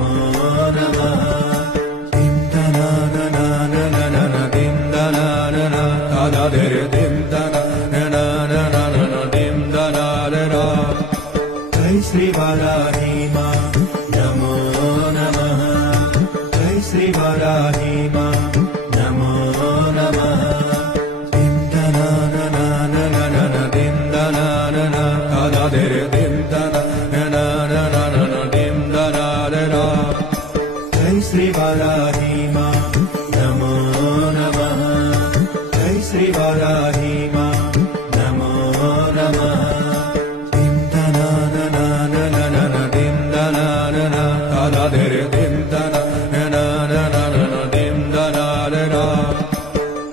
नमो नमः dim da na na na na na na na dim da na na na da da de re dim da na na na na na na na dim da na re ra Jai Shri Varahi Ma Namo Namah Jai Shri Varahi Ma Namo Namah dim da na na na na na na na dim da na na na da da de re dim da na na na na na na na dim da na re ra Jai Shri Varahi Ma Namo Namah Jai Shri Varahi Ma Namo Namah dim da na na na na na na na dim da na na na da da de re dim da na na na na na na na dim da na re ra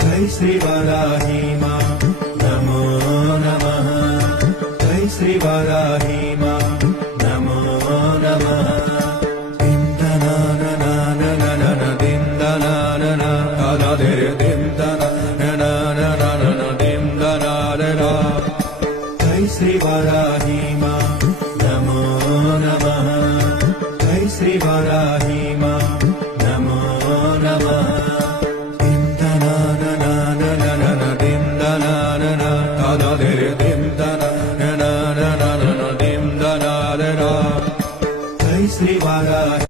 Jai Shri Varahi Ma Namo Namah Jai Shri Varahi Ma Namo Namah dim da na na na na na na na dim da na na na da da de re dim da na na na na na na na dim da na re ra Jai Shri Varahi Ma Namo Namah Jai Shri Varahi Ma Namo Namah dim da na na na na na na na dim da na na na da da de re dim da na na na na na na dim da na re ra Jai Shri Varahi